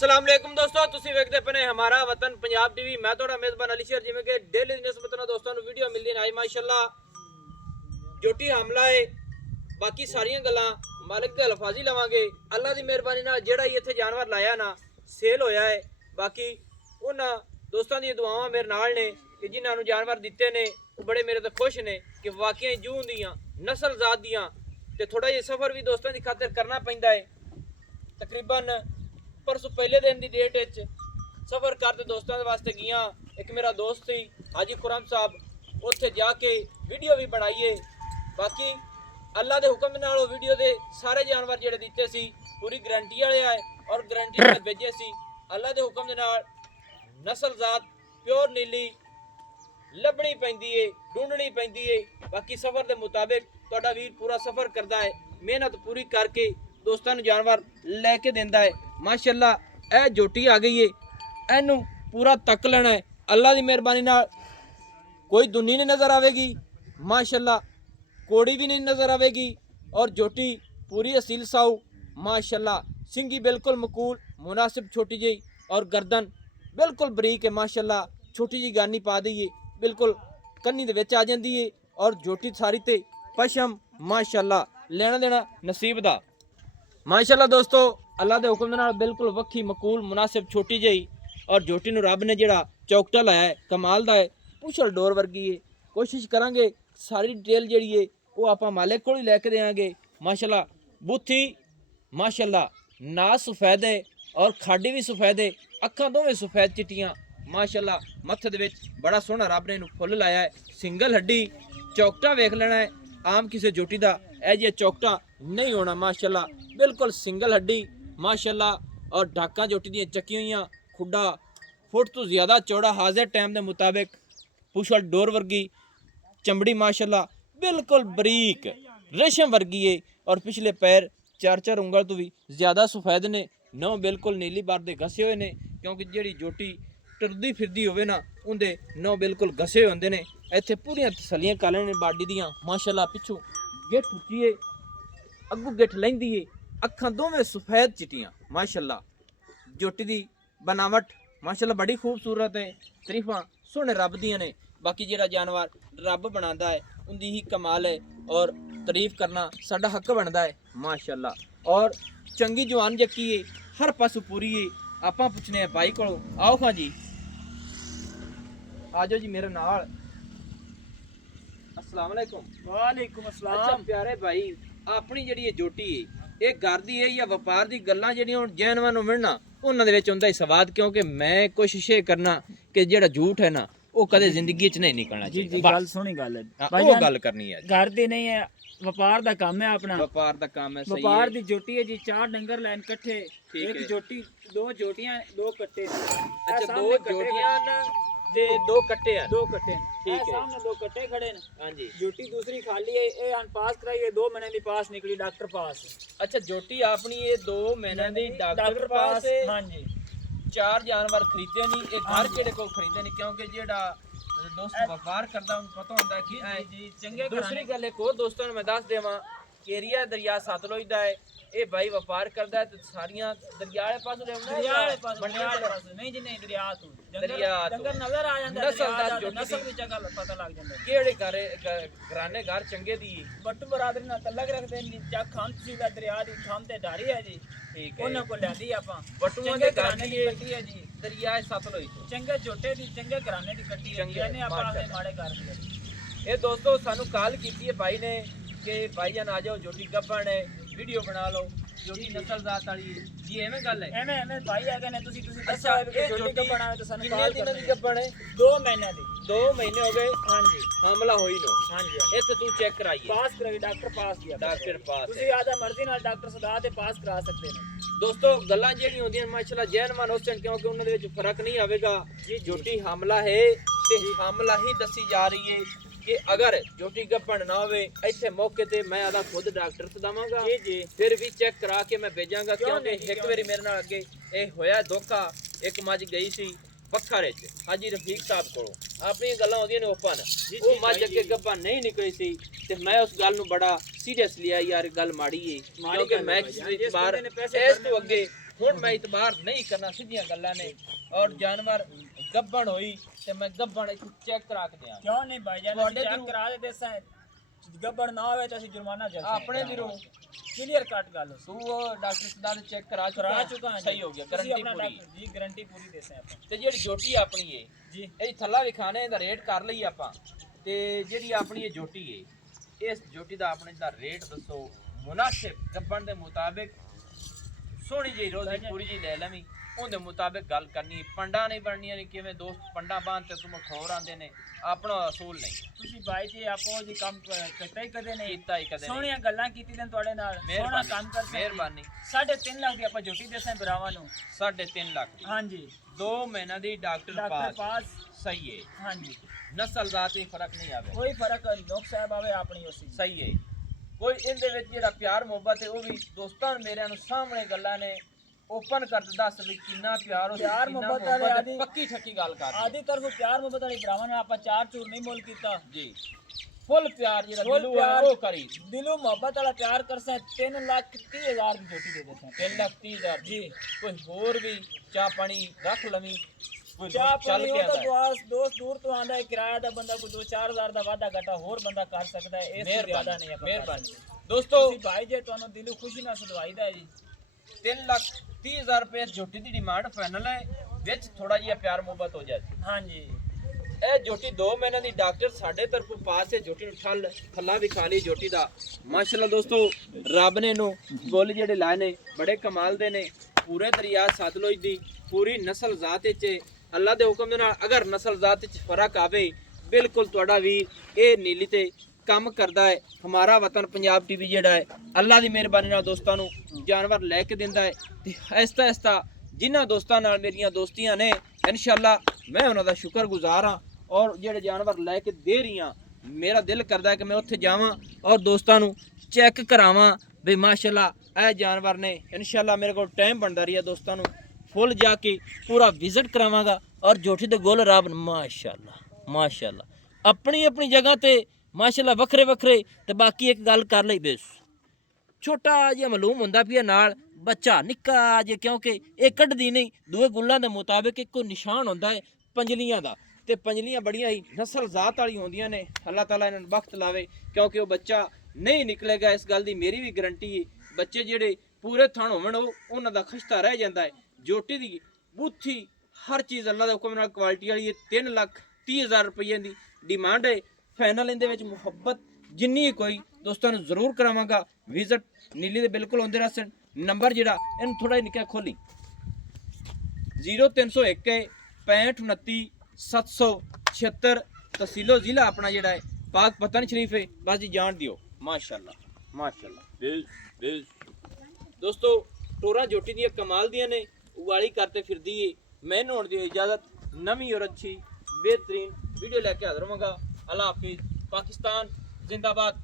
अस्सलाम वालेकुम दोस्तों, ਤੁਸੀਂ ਵੇਖਦੇ ਪਏ ਹਮਾਰਾ ਵਤਨ ਪੰਜਾਬ ਟੀਵੀ। ਮੈਂ ਤੁਹਾਡਾ ਮੇਜ਼ਬਾਨ ਅਲੀ ਸ਼ੇਰ। ਜਿਵੇਂ ਕਿ ਡੇਲੀ ਦੀ ਨਿਸਬਤ ਨਾਲ ਦੋਸਤਾਂ ਨੂੰ ਵੀਡੀਓ ਮਿਲਦੀ ਨੇ, ਅੱਜ ਮਾਸ਼ਾਅੱਲਾ ਜੋਟੀ ਹਮਲਾ ਹੈ। ਬਾਕੀ ਸਾਰੀਆਂ ਗੱਲਾਂ ਮਾਲਕ ਦੇ ਅਲਫਾਜ਼ੀ ਲਵਾਂਗੇ। ਅੱਲਾ ਦੀ ਮਿਹਰਬਾਨੀ ਨਾਲ ਜਿਹੜਾ ਹੀ ਇੱਥੇ ਜਾਨਵਰ ਲਾਇਆ ਨਾ ਸੇਲ ਹੋਇਆ ਹੈ। ਬਾਕੀ ਉਹਨਾਂ ਦੋਸਤਾਂ ਦੀਆਂ ਦੁਆਵਾਂ ਮੇਰੇ ਨਾਲ ਨੇ ਕਿ ਜਿਨ੍ਹਾਂ ਨੂੰ ਜਾਨਵਰ ਦਿੱਤੇ ਨੇ ਉਹ ਬੜੇ ਮੇਰੇ ਤੋਂ ਖੁਸ਼ ਨੇ ਕਿ ਵਾਕਿਆ ਜੂਨ ਦੀਆਂ ਨਸਲ ਜ਼ਾਤ ਦੀਆਂ। ਤੇ ਥੋੜਾ ਜਿਹਾ ਸਫ਼ਰ ਵੀ ਦੋਸਤਾਂ ਦੀ ਖਾਤਰ ਕਰਨਾ ਪੈਂਦਾ ਹੈ। ਤਕਰੀਬਨ परसों पहले दिन की डेट सफ़र करते दोस्तों के वास्ते गया। एक मेरा दोस्त थी हाजी खुरम साहब, उत्थे जाके वीडियो भी बनाई है। बाकी अल्लाह के हुक्म नाल वीडियो के सारे जानवर जिहड़े दिते सी पूरी गारंटी वाले आए और गारंटी नाल भेजे सी। अल्लाह के हुक्म दे नाल नस्ल जात प्योर नीली लभनी पैंदी है, ढूंढनी पैंदी है। बाकी सफ़र के मुताबिक तुहाडा वीर पूरा सफ़र करता है, मेहनत पूरी करके दोस्तों नूं जानवर लैके दिंदा है। माशाअल्लाह यह जोटी आ गई है, इनू पूरा तक लेना है। अल्लाह की मेहरबानी नाल कोई दुनी नहीं नज़र आएगी, माशाअल्लाह कोड़ी भी नहीं नज़र आएगी। और जोटी पूरी असील साऊ माशाअल्लाह, सिंगी बिल्कुल मकूल मुनासिब छोटी जी और गर्दन बिल्कुल बरीक है। माशाअल्लाह छोटी जी गानी पा दी है, बिल्कुल कन्नी दे विच आ जाती है। और जोटी सारी ते पशम माशाअल्लाह लेना देना नसीब दा। माशाअल्लाह दोस्तों अल्लाह के हुक्म नाल बिल्कुल वक्खी मकूल मुनासिब छोटी जी और जोटी नूं रब ने जिहड़ा चौकटा लाया है कमाल दा है, पुछल डोर वर्गी है। कोशिश करांगे सारी डिटेल जिहड़ी है वो आपां मालिक कोल ही लैके देंगे। माशाअल्लाह बुथी माशाअल्लाह नास सफेद है और खाडी भी सफेद है, अखां दोवें सफेद चिट्टियां माशाअल्लाह। मत्थे दे विच बड़ा सोहना रब ने इहनूं फुल लाया है। सिंगल हड्डी चौकटा वेख लेना है, आम किसी जोटी का यह जिहा चौकटा नहीं होना। माशाअल्लाह बिल्कुल सिंगल हड्डी माशाअल्लाह। और डाका जोटी दी चक्की हुई खुडा फुट तो ज़्यादा चौड़ा, हाजिर टाइम के मुताबिक पुछल डोर वर्गी चमड़ी माशाअल्लाह बिल्कुल बरीक रेशम वर्गी है। और पिछले पैर चार चार उंगल तो भी ज़्यादा सफेद ने, नौ बिल्कुल नीली बार के घसे हुए ने, क्योंकि जिहड़ी जोटी टुरदी फिरदी होवे ना उनके नौ बिल्कुल घसे होंदे ने। इत्थे पूरियां तसलियां कर ने बाडी दियां माशाअल्लाह। पिछों गिठ उच्ची है, अगू गिठ लैंदी है, अखां दोवें सफेद चिट्टियां माशाअल्लाह। जोटी दी बनावट माशाअल्लाह बड़ी खूबसूरत है, तरीफां सोहने रब दियां ने। बाकी जिहड़ा जानवर रब बनांदा है उनदी ही कमाल है और तारीफ करना साडा हक बनदा है माशाअल्लाह। और चंगी जवान जक्की है, हर पासों पूरी है। आपां पुछने भाई कोलों, आओ खां जी, आ जाओ जी मेरे नाल। अस्सलाम वालेकुम। वालेकुम अस्सलाम। अच्छा प्यारे भाई, अपनी जिहड़ी ये जोटी है ਇਹ घर ਦੀ ਹੈ ਜਾਂ ਵਪਾਰ ਦੀ ਗੱਲਾਂ ਜਿਹੜੀਆਂ ਹੁਣ ਜੈਨਵਾਂ ਨੂੰ ਮਿਲਣਾ ਉਹਨਾਂ ਦੇ ਵਿੱਚ ਹੁੰਦਾ ਹੀ ਸਵਾਦ। ਕਿਉਂਕਿ ਮੈਂ ਕੋਸ਼ਿਸ਼ ਇਹ ਕਰਨਾ ਕਿ ਜਿਹੜਾ ਝੂਠ ਹੈ ਨਾ ਉਹ ਕਦੇ ਜ਼ਿੰਦਗੀ 'ਚ ਨਹੀਂ ਨਿਕਲਣਾ ਚਾਹੀਦਾ। ਜੀ ਗੱਲ ਸੋਹਣੀ ਗੱਲ ਹੈ, ਉਹ ਗੱਲ ਕਰਨੀ ਹੈ। घर ਦੀ ਨਹੀਂ ਹੈ, ਵਪਾਰ ਦਾ ਕੰਮ ਹੈ ਆਪਣਾ। ਵਪਾਰ ਦਾ ਕੰਮ ਹੈ, ਸਹੀ ਹੈ। ਵਪਾਰ ਦੀ ਜੋਟੀ ਹੈ ਜੀ, ਚਾਰ ਡੰਗਰ ਲੈਣ ਇਕੱਠੇ, ਇੱਕ ਜੋਟੀ, ਦੋ ਜੋਟੀਆਂ, ਦੋ ਕੱਟੇ। ਅੱਛਾ ਦੋ ਜੋਟੀਆਂ ਤੇ ਦੋ ਕੱਟੇ ਆ। दो कट्टे ठीक है। सामने दो कट्टे खड़े ने। हाँ जी। जोटी दूसरी खाली है, ये अन पास कराई है, 2 महीने दी पास निकली डॉक्टर पास। अच्छा जोटी अपनी ये 2 महीने दी डॉक्टर पास है। हाँ जी। 4 जानवर खरीदे नहीं, ये घर केड़े को खरीदे नहीं, क्योंकि जेड़ा दोस्त व्यापार करदा उन्हें पता होंदा कि जी चंगे। दूसरी गल एक और दोस्तों मैं दस देवां कि एरिया दरिया सतलुज दा है, ये भाई व्यापार करदा है। तो सारियां दरिया वाले पासों ले आउंदा, दरिया वाले पास, मंडी वाले पास नहीं जी, नहीं दरिया तो दरिया तो डंगर नजर आ जांदा, नस्ल दा दरिया जोटी दा नस्ल दी जगह पता लग जांदा। केड़े घराने घर चंगे दी बट्टू बरादरी नाल तलक रखदे ने। जा खाम तसील दरिया दी खाम ते डारी है जी, ठीक है। ਉਹਨਾਂ ਕੋਲ ਲਿਆਂਦੀ ਆਪਾਂ। बटुआं ਚੰਗੇ दे ਘਰਾਣੇ घर ਦੀ ਕੱਟੀ ਹੈ ਜੀ, दरिया सतलुज तो ਚੰਗੇ ਝੋਟੇ ਦੀ, ਚੰਗੇ ਘਰਾਣੇ ਦੀ ਕੱਟੀ ਹੈ ਜੀ। ਇਹਨੇ ਆਪਾਂ ਆਪਣੇ ਮਾੜੇ ਕਰ ਦਿੱਤੇ। ਇਹ ਦੋਸਤੋ ਸਾਨੂੰ ਕਾਲ ਕੀਤੀ ਹੈ ਭਾਈ ਨੇ ਕਿ ਭਾਈ ਜਾਨ ਆ ਜਾਓ, ਜੋਟੀ ਗੱਭਣ ਹੈ, ਵੀਡੀਓ ਬਣਾ ਲਓ, ਜੋਟੀ ਨਸਲ ਜ਼ਾਤ ਵਾਲੀ ਹੈ ਜੀ। ਐਵੇਂ ਗੱਲ ਹੈ, ਐਵੇਂ ਭਾਈ ਆ ਗਏ ਨੇ। ਤੁਸੀਂ ਅੱਛਾ ਦੱਸੋ ਇਹ ਜੋਟੀ ਕੋ ਬਣਾਵੇ ਤਾਂ ਸਾਨੂੰ ਕਿੰਨੇ ਕਾਲ ਦਿਨਾਂ ਦੀ ਕਰਨੀ। ਗੱਭਣ ਹੈ? 2 ਮਹੀਨੇ ਦੀ। 2 ਮਹੀਨੇ ਹੋ ਗਏ ਹਾਂਜੀ ਹਮਲਾ ਹੋਈ ਨੂੰ। ਹਾਂਜੀ। ਇੱਥੇ ਤੂੰ ਚੈੱਕ ਕਰਾਈਏ, ਪਾਸ ਕਰਾਈ, ਡਾਕਟਰ ਪਾਸ ਕੀਤਾ। ਡਾਕਟਰ ਪਾਸ ਤੁਸੀਂ ਆਦਾ ਮਰਜ਼ੀ ਨਾਲ ਡਾਕਟਰ ਸਦਾ ਤੇ ਪਾਸ ਕਰਾ ਸਕਦੇ ਨੇ। ਦੋਸਤੋ ਗੱਲਾਂ ਜਿਹੜੀਆਂ ਹੁੰਦੀਆਂ ਮਾਸ਼ਾਅੱਲਾ ਜੈਨਮਾਨ ਹੁਸਨ, ਕਿਉਂਕਿ ਉਹਨਾਂ ਦੇ ਵਿੱਚ ਫਰਕ ਨਹੀਂ ਆਵੇਗਾ। ਜੋਟੀ ਹਮਲਾ ਹੈ ਤੇ ਹਮਲਾ ਹੀ ਦੱਸੀ ਜਾ ਰਹੀ ਹੈ कि अगर जोटी गप्पण ना होवे इत्थे मौके ते मैं आदा खुद डॉक्टर से दवांगा जी जी, फिर भी चेक करा के मैं भेजांगा। क्योंकि एक बारी मेरे नाल अगे ये होया धोखा। एक मज गई सी पत्थर हाजी रफीक साहब को, अपनी गल्लां होंदियां ने ओपन, वो मज अगे गप्पा नहीं निकली सी ते मैं उस गल नूं बड़ा सीरियस लिया। यार गल माड़ी है, क्योंकि मैं इस बार इस तो अगे ਹੁਣ मैं इतबार नहीं करना सीधियां गल्लां ने और जानवर गब्बन होई ते मैं गब्बन चेक करा के दियां क्यों नहीं भाईजान ਤੁਹਾਡੇ चेक ਦਿਲੋਂ- करा दे देसा गब्बड़ ना होवे तो ਅਸੀਂ जुर्माना जल्द अपने दिलों क्लियर कट ਗੱਲ तू वो डॉक्टर सदा चेक करा ਚੁੱਕਾ ਹਾਂ सही हो गया गारंटी पूरी ਜੀ ਗਾਰੰਟੀ ਪੂਰੀ ਦੇਸਾਂ ਆਪਾਂ ਤੇ ਜਿਹੜੀ ਜੋਟੀ ਆਪਣੀ ਏ ਜੀ ਇਹ ਥੱਲਾ ਵਿਖਾਣੇ ਦਾ ਰੇਟ ਕਰ ਲਈ ਆਪਾਂ ਤੇ ਜਿਹੜੀ ਆਪਣੀ ਇਹ ਜੋਟੀ ਏ ਇਸ ਜੋਟੀ ਦਾ ਆਪਣੇ ਦਾ ਰੇਟ ਦੱਸੋ ਮੁਨਾਸਿਬ ਗੱਬਣ ਦੇ ਮੁਤਾਬਿਕ ਸੋਹਣੀ ਜਿਹੀ ਰੋਜ਼ੀ ਪੂਰੀ ਜੀ ਲੈ ਲਵੀਂ ਉਹਦੇ ਮੁਤਾਬਿਕ ਗੱਲ ਕਰਨੀ ਪੰਡਾ ਨਹੀਂ ਬਣਨੀਆਂ ਨੇ ਕਿਵੇਂ ਦੋਸਤ ਪੰਡਾ ਬਾਂਧ ਤੇ ਤੁਮ ਖੋਰ ਆਂਦੇ ਨੇ ਆਪਣਾ ਅਸੂਲ ਨਹੀਂ ਤੁਸੀਂ ਭਾਈ ਜੀ ਆਪੋ ਜੀ ਕੰਮ ਕੀਤਾ ਹੀ ਕਦੇ ਨਹੀਂ ਕੀਤਾ ਹੀ ਕਦੇ ਨਹੀਂ ਸੋਹਣੀਆਂ ਗੱਲਾਂ ਕੀਤੀ ਨੇ ਤੁਹਾਡੇ ਨਾਲ ਸੋਹਣਾ ਕੰਮ ਕਰ ਮਿਹਰਬਾਨੀ 3.5 ਲੱਖ ਦੀ ਆਪਾਂ ਜੋਟੀ ਦੇਸਾਂ ਭਰਾਵਾਂ ਨੂੰ 3.5 ਲੱਖ ਦੀ ਹਾਂਜੀ 2 ਮਹੀਨਾ ਦੀ ਡਾਕਟਰ ਪਾਸ ਸਹੀ ਹੈ ਹਾਂਜੀ ਨਸਲ ਜ਼ਾਤ ਹੀ ਫਰਕ ਨਹੀਂ ਆਵੇ ਕੋਈ ਫਰਕ ਲੋਕ ਸਾਹਿਬ ਆਵੇ ਆਪਣੀ ਉਸੀ ਸਹੀ ਹੈ ਕੋਈ ਇਹਦੇ ਵਿੱਚ ਜਿਹੜਾ ਪਿਆਰ ਮੁਹੱਬਤ ਹੈ ਉਹ ਵੀ ਦੋਸਤਾਂ ਮੇਰਿਆਂ ਨੂੰ ਸਾਹਮਣੇ ਗੱਲਾਂ ਨੇ ओपन कर दस भी कितना प्यार प्यार मोहब्बत वाले आदि पक्की ठक्की गाल कर आदि तरफ प्यार मोहब्बत वाली भरावां ने आपा चार चूर नहीं मोल कीता जी फुल प्यार जेड़ा फुल दिलू प्यार वो करी दिलू मोहब्बत वाला प्यार करसा 3,30,000 की जोटी दे देते हैं 3,30,000 जी कोई होर भी चाह पानी रख लवी कोई चाह चल पानी के हो तो आता दोस्त दूर तो आंदा है किराया दा बंदा कोई 2-4,000 दा वादा घटा होर बंदा कर सकता है इस ज्यादा नहीं है मेहरबानी दोस्तों भाई जे ਤੁਹਾਨੂੰ दिलू खुशी ना सदवाई दा जी 3,30,000 रुपए ਜੋਟੀ ਦੀ ਡਿਮਾਂਡ ਫਾਈਨਲ ਹੈ ਵਿੱਚ ਥੋੜਾ ਜਿਹਾ ਪਿਆਰ ਮੁਹੱਬਤ ਹੋ ਜਾਏ ਹਾਂਜੀ ਇਹ ਜੋਟੀ 2 ਮਹੀਨਿਆਂ ਦੀ ਡਾਕਟਰ ਸਾਡੇ ਤਰਫੋਂ ਪਾਸ ਹੈ ਜੋਟੀ ਨੂੰ ਥੱਲਾ ਵਿਖਾ ਲਈ ਜੋਟੀ ਦਾ ਮਾਸ਼ਾਅੱਲਾ ਦੋਸਤੋ ਰੱਬ ਨੇ ਨੂੰ ਗੁੱਲ ਜਿਹੜੇ ਲਾਏ ਨੇ ਬੜੇ ਕਮਾਲ ਦੇ ਨੇ ਪੂਰੇ ਦਰਿਆ ਸਤਲੁਜ ਦੀ ਪੂਰੀ ਨਸਲ ਜ਼ਾਤ ਵਿੱਚ ਅੱਲਾ ਦੇ ਹੁਕਮ ਦੇ ਨਾਲ ਅਗਰ ਨਸਲ ਜ਼ਾਤ ਵਿੱਚ ਫਰਕ ਆਵੇ ਬਿਲਕੁਲ ਤੁਹਾਡਾ ਵੀਰ ਇਹ ਨੀਲੀ ਤੇ ਕੰਮ ਕਰਦਾ ਹੈ ਹਮਾਰਾ ਵਤਨ ਪੰਜਾਬ ਟੀਵੀ ਜਿਹੜਾ ਹੈ ਅੱਲਾ ਦੀ ਮਿਹਰਬਾਨੀ ਨਾਲ ਦੋਸਤਾਂ ਨੂੰ ਜਾਨਵਰ ਲੈ ਕੇ ਦਿੰਦਾ ਹੈ ਤੇ ਆਹਿਸਤਾ ਆਹਿਸਤਾ ਜਿਨ੍ਹਾਂ ਦੋਸਤਾਂ ਨਾਲ ਮੇਰੀਆਂ ਦੋਸਤੀਆਂ ਨੇ ਇਨਸ਼ਾਅੱਲਾ ਮੈਂ ਉਹਨਾਂ ਦਾ ਸ਼ੁਕਰਗੁਜ਼ਾਰ ਹਾਂ ਔਰ ਜਿਹੜੇ ਜਾਨਵਰ ਲੈ ਕੇ ਦੇ ਰਹੀਆਂ ਮੇਰਾ ਦਿਲ ਕਰਦਾ ਹੈ ਕਿ ਮੈਂ ਉੱਥੇ ਜਾਵਾਂ ਔਰ ਦੋਸਤਾਂ ਨੂੰ ਚੈੱਕ ਕਰਾਵਾਂ ਵੀ ਮਾਸ਼ਾਅੱਲਾ ਇਹ ਜਾਨਵਰ ਨੇ ਇਨਸ਼ਾਅੱਲਾ ਮੇਰੇ ਕੋਲ ਟਾਈਮ ਬਣਦਾ ਰਹੀ ਹੈ ਦੋਸਤਾਂ ਨੂੰ ਫੁੱਲ ਜਾ ਕੇ ਪੂਰਾ ਵਿਜ਼ਿਟ ਕਰਾਵਾਂਗਾ ਔਰ ਜੋਠੀ ਦੇ ਗੋਲ ਰੱਬ ਮਾਸ਼ਾਅੱਲਾ ਆਪਣੀ ਆਪਣੀ ਜਗ੍ਹਾ ਤੇ ਮਾਸ਼ਾਅੱਲਾ ਵੱਖਰੇ ਵੱਖਰੇ ਤੇ ਬਾਕੀ ਇੱਕ ਗੱਲ ਕਰ ਲਈ ਬਸ ਛੋਟਾ ਜਿਹਾ ਮਾਲੂਮ ਹੁੰਦਾ ਪਿਆ ਨਾਲ ਬੱਚਾ ਨਿੱਕਾ ਜਿਹਾ ਕਿਉਂਕਿ ਇਹ ਕੱਢਦੀ ਨਹੀਂ ਦੂਏ ਗੁੱਲਾਂ ਦੇ ਮੁਤਾਬਿਕ ਇੱਕੋ ਨਿਸ਼ਾਨ ਹੁੰਦਾ ਹੈ ਪੰਜਲੀਆਂ ਦਾ ਤੇ ਪੰਜਲੀਆਂ ਬੜੀਆਂ ਹੀ ਨਸਲ ਜ਼ਾਤ ਵਾਲੀ ਹੁੰਦੀਆਂ ਨੇ ਅੱਲਾਹ ਤਾਲਾ ਇਹਨਾਂ ਨੂੰ ਵਕਤ ਲਾਵੇ ਕਿਉਂਕਿ ਉਹ ਬੱਚਾ ਨਹੀਂ ਨਿਕਲੇਗਾ ਇਸ ਗੱਲ ਦੀ ਮੇਰੀ ਵੀ ਗਰੰਟੀ ਹੈ ਬੱਚੇ ਜਿਹੜੇ ਪੂਰੇ ਥਣ ਹੋਵਣ ਉਹਨਾਂ ਦਾ ਖਸ਼ਤਾ ਰਹਿ ਜਾਂਦਾ ਹੈ ਜੋਟੀ ਦੀ ਬੂਥੀ ਹਰ ਚੀਜ਼ ਅੱਲਾਹ ਦੇ ਹੁਕਮ ਨਾਲ ਕੁਆਲਿਟੀ ਵਾਲੀ ਹੈ 3,30,000 ਰੁਪਏ ਦੀ ਡਿਮਾਂਡ ਹੈ ਫਾਈਨਲ ਇਹਦੇ ਵਿੱਚ ਮੁਹੱਬਤ ਜਿੰਨੀ ਕੋਈ ਦੋਸਤਾਂ ਨੂੰ ਜ਼ਰੂਰ ਕਰਾਵਾਂਗਾ ਵਿਜ਼ਿਟ ਨੀਲੀ ਦੇ ਬਿਲਕੁਲ ਹੁੰਦੇ ਰਸਨ ਨੰਬਰ ਜਿਹੜਾ ਇਹਨੂੰ ਥੋੜਾ ਜਿਹਾ ਨਿੱਕਾ ਖੋਲੀ 0301 6529 776 ਤਹਿਸੀਲੋ ਜ਼ਿਲ੍ਹਾ ਆਪਣਾ ਜਿਹੜਾ ਹੈ ਪਾਕ ਪਤਨ ਸ਼ਰੀਫ ਹੈ ਬਸ ਜੀ ਜਾਣ ਦਿਓ ਮਾਸ਼ਾਅੱਲਾ ਦੋਸਤੋ ਟੋਰਾ ਜੋਟੀ ਦੀਆਂ ਕਮਾਲ ਦੀਆਂ ਨੇ ਉਵਾਲੀ ਕਰਤੇ ਫਿਰਦੀ ਏ ਮੈਨੂੰ ਹੁਣ ਦਿਓ ਇਜਾਜ਼ਤ ਨਵੀਂ ਔਰ ਅੱਛੀ बेहतरीन वीडियो लेके हाजिर होगा अल्लाह हाफिज पाकिस्तान जिंदाबाद।